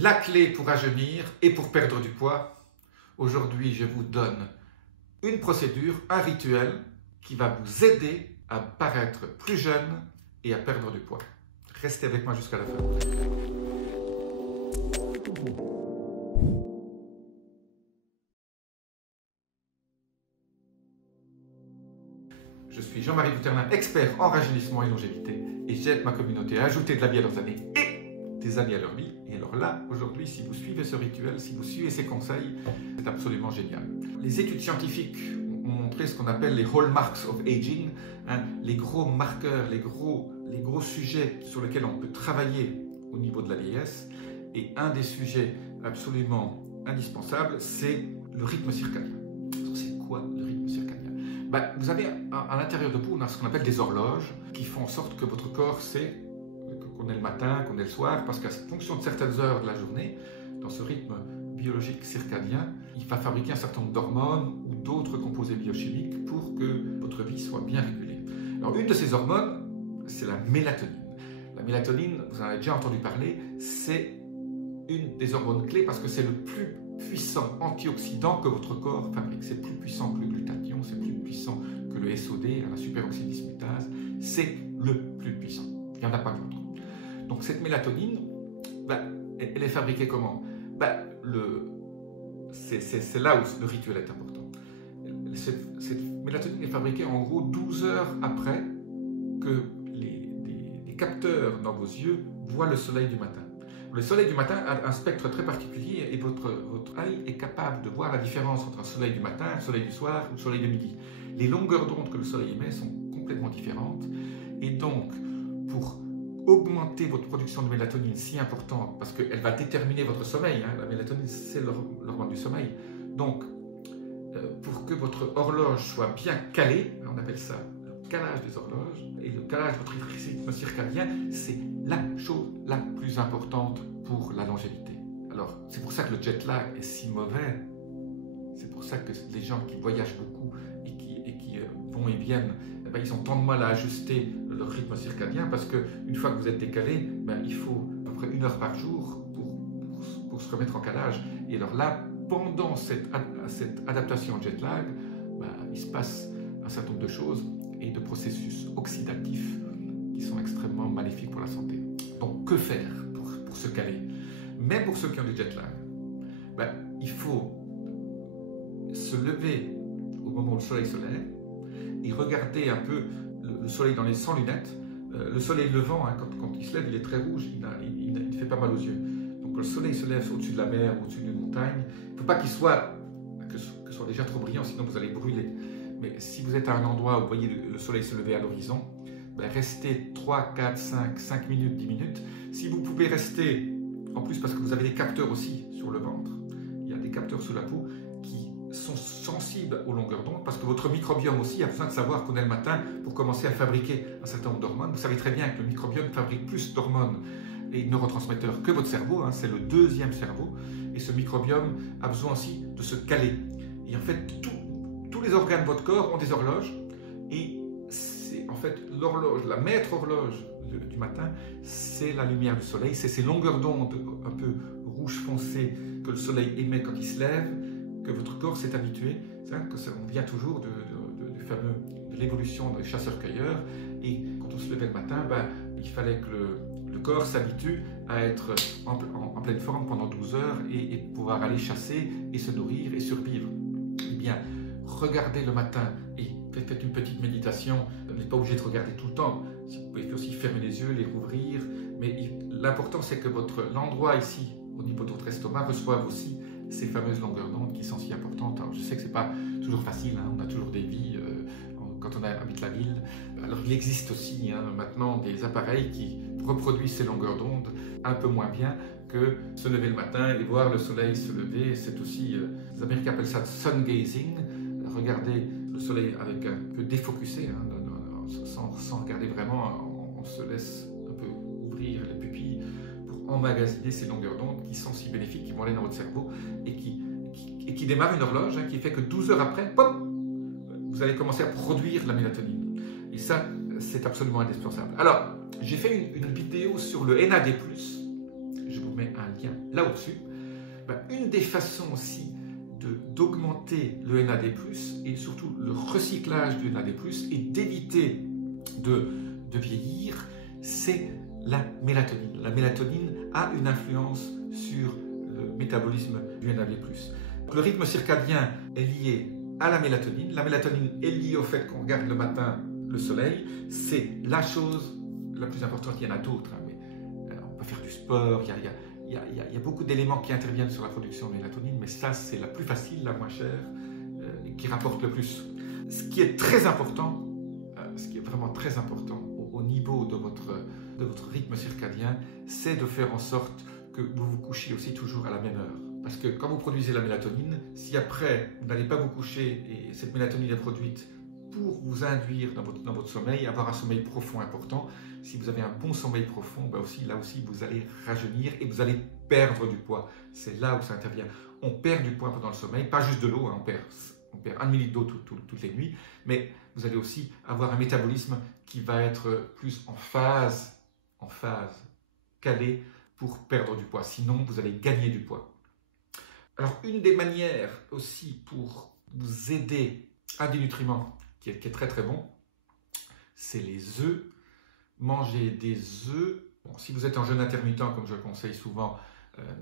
La clé pour rajeunir et pour perdre du poids. Aujourd'hui, je vous donne une procédure, un rituel qui va vous aider à paraître plus jeune et à perdre du poids. Restez avec moi jusqu'à la fin. Je suis Jean-Marie Bouternin, expert en rajeunissement et longévité, et j'aide ma communauté à ajouter de la vie à leurs années et des années à leur vie. Et alors là, aujourd'hui, si vous suivez ce rituel, si vous suivez ces conseils, c'est absolument génial. Les études scientifiques ont montré ce qu'on appelle les hallmarks of aging, les gros marqueurs, les gros sujets sur lesquels on peut travailler au niveau de la vieillesse. Et un des sujets absolument indispensables, c'est le rythme circadien. C'est quoi le rythme circadien? Vous avez à l'intérieur de vous, on a ce qu'on appelle des horloges qui font en sorte que votre corps sait qu'on est le matin, qu'on est le soir, parce qu'à fonction de certaines heures de la journée, dans ce rythme biologique circadien, il va fabriquer un certain nombre d'hormones ou d'autres composés biochimiques pour que votre vie soit bien régulée. Alors une de ces hormones, c'est la mélatonine. La mélatonine, vous en avez déjà entendu parler, c'est une des hormones clés parce que c'est le plus puissant antioxydant que votre corps fabrique. C'est plus puissant que le glutathion, c'est plus puissant que le SOD, la superoxydismutase, c'est le plus puissant. Il n'y en a pas d'autre. Donc cette mélatonine, elle est fabriquée comment? C'est là où le rituel est important. Cette mélatonine est fabriquée en gros 12 heures après que les capteurs dans vos yeux voient le soleil du matin. Le soleil du matin a un spectre très particulier et votre œil est capable de voir la différence entre un soleil du matin, un soleil du soir ou un soleil de midi. Les longueurs d'onde que le soleil émet sont complètement différentes et donc pour augmenter votre production de mélatonine si importante parce qu'elle va déterminer votre sommeil, la mélatonine c'est l'hormone du sommeil, donc pour que votre horloge soit bien calée, on appelle ça le calage des horloges, et le calage de votre rythme circadien, c'est la chose la plus importante pour la longévité. Alors, c'est pour ça que le jet lag est si mauvais, c'est pour ça que les gens qui voyagent beaucoup et qui vont et viennent, ils ont tant de mal à ajuster leur rythme circadien parce qu'une fois que vous êtes décalé, il faut à peu près 1 heure par jour pour se remettre en calage. Et alors là, pendant cette adaptation au jet lag, il se passe un certain nombre de choses et de processus oxydatifs qui sont extrêmement maléfiques pour la santé. Donc, que faire pour se caler? Même pour ceux qui ont du jet lag, il faut se lever au moment où le soleil se lève et regarder un peu le soleil sans lunettes. Le soleil levant, quand il se lève, il est très rouge, il fait pas mal aux yeux. Donc, quand le soleil se lève au-dessus de la mer, au-dessus d'une montagne, il ne faut pas qu'il soit déjà trop brillant, sinon vous allez brûler. Mais si vous êtes à un endroit où vous voyez le soleil se lever à l'horizon, restez 3, 4, 5 minutes, 10 minutes. Si vous pouvez rester, en plus parce que vous avez des capteurs aussi sur le ventre, il y a des capteurs sous la peau qui sont sensibles aux longueurs d'onde parce que votre microbiome aussi a besoin de savoir qu'on est le matin pour commencer à fabriquer un certain nombre d'hormones. Vous savez très bien que le microbiome fabrique plus d'hormones et de neurotransmetteurs que votre cerveau, c'est le deuxième cerveau, et ce microbiome a besoin aussi de se caler. Et en fait, tous les organes de votre corps ont des horloges et c'est en fait l'horloge, la maître horloge du matin, c'est la lumière du soleil, c'est ces longueurs d'onde un peu rouge foncé que le soleil émet quand il se lève, que votre corps s'est habitué. On vient toujours de l'évolution des chasseurs-cueilleurs et quand on se levait le matin, il fallait que le corps s'habitue à être en pleine forme pendant 12 heures et pouvoir aller chasser et se nourrir et survivre. Eh bien, regardez le matin et faites une petite méditation. Vous n'êtes pas obligé de regarder tout le temps. Vous pouvez aussi fermer les yeux, les rouvrir. Mais l'important, c'est que l'endroit ici, au niveau de votre estomac, reçoive aussi ces fameuses longueurs d'onde qui sont si importantes. Alors, je sais que ce n'est pas toujours facile, on a toujours des vies quand on habite la ville. Alors, il existe aussi maintenant des appareils qui reproduisent ces longueurs d'onde un peu moins bien que se lever le matin et voir le soleil se lever. C'est aussi, les Américains appellent ça sun gazing, regarder le soleil avec un peu défocusé, sans regarder vraiment, on se laisse un peu ouvrir les pupilles pour emmagasiner ces longueurs d'onde qui sont si bénéfiques, qui vont aller dans votre cerveau et qui démarrent une horloge qui fait que 12 heures après, pop, vous allez commencer à produire la mélatonine. Et ça, c'est absolument indispensable. Alors, j'ai fait une vidéo sur le NAD+, je vous met un lien là au-dessus. Une des façons aussi d'augmenter le NAD+, et surtout le recyclage du NAD+, et d'éviter de vieillir, c'est la mélatonine. La mélatonine a une influence sur le métabolisme du NAD+. Le rythme circadien est lié à la mélatonine. La mélatonine est liée au fait qu'on regarde le matin le soleil. C'est la chose la plus importante. Il y en a d'autres, hein, mais on peut faire du sport, il y a beaucoup d'éléments qui interviennent sur la production de mélatonine, mais ça, c'est la plus facile, la moins chère, et qui rapporte le plus. Ce qui est très important, ce qui est vraiment très important au niveau de votre rythme circadien, c'est de faire en sorte que vous vous couchiez aussi toujours à la même heure. Parce que quand vous produisez la mélatonine, si après vous n'allez pas vous coucher et cette mélatonine est produite pour vous induire dans votre sommeil, avoir un sommeil profond important, si vous avez un bon sommeil profond, là aussi vous allez rajeunir et vous allez perdre du poids. C'est là où ça intervient. On perd du poids pendant le sommeil, pas juste de l'eau, hein, on perd 1 ml d'eau toutes les nuits, mais vous allez aussi avoir un métabolisme qui va être plus en phase calé pour perdre du poids. Sinon, vous allez gagner du poids. Alors, une des manières aussi pour vous aider à des nutriments qui est très très bon, c'est les œufs. Manger des œufs. Bon, si vous êtes en jeûne intermittent, comme je le conseille souvent,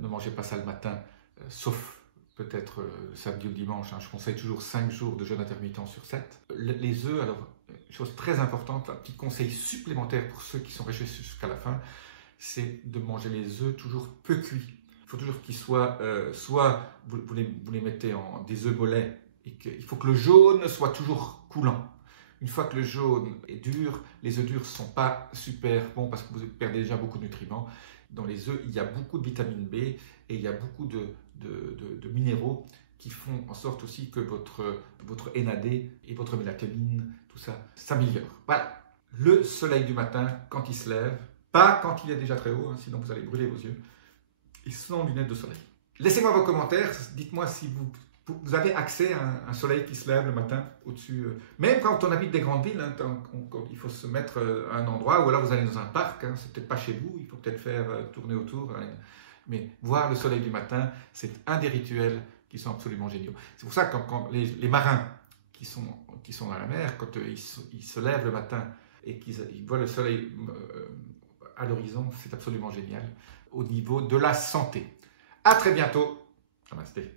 ne mangez pas ça le matin, sauf peut-être samedi ou dimanche. Hein. Je conseille toujours 5 jours de jeûne intermittent sur 7. Les œufs, alors, une chose très importante, un petit conseil supplémentaire pour ceux qui sont restés jusqu'à la fin, c'est de manger les œufs toujours peu cuits. Il faut toujours qu'ils soient, soit vous les mettez en des œufs mollets, et il faut que le jaune soit toujours coulant. Une fois que le jaune est dur, les œufs durs ne sont pas super bons parce que vous perdez déjà beaucoup de nutriments. Dans les œufs, il y a beaucoup de vitamine B et il y a beaucoup de minéraux qui font en sorte aussi que votre NAD et votre mélatonine, tout ça, s'améliore. Voilà, le soleil du matin quand il se lève, pas quand il est déjà très haut, hein, sinon vous allez brûler vos yeux, et sans lunettes de soleil. Laissez-moi vos commentaires, dites-moi si vous avez accès à un soleil qui se lève le matin au-dessus. Même quand on habite des grandes villes, hein, il faut se mettre à un endroit, ou alors vous allez dans un parc, hein, c'est peut-être pas chez vous, il faut peut-être faire tourner autour. Hein, mais voir le soleil du matin, c'est un des rituels qui sont absolument géniaux. C'est pour ça que quand les marins qui sont dans la mer, quand ils se lèvent le matin et qu'ils voient le soleil à l'horizon, c'est absolument génial au niveau de la santé. À très bientôt. Namasté.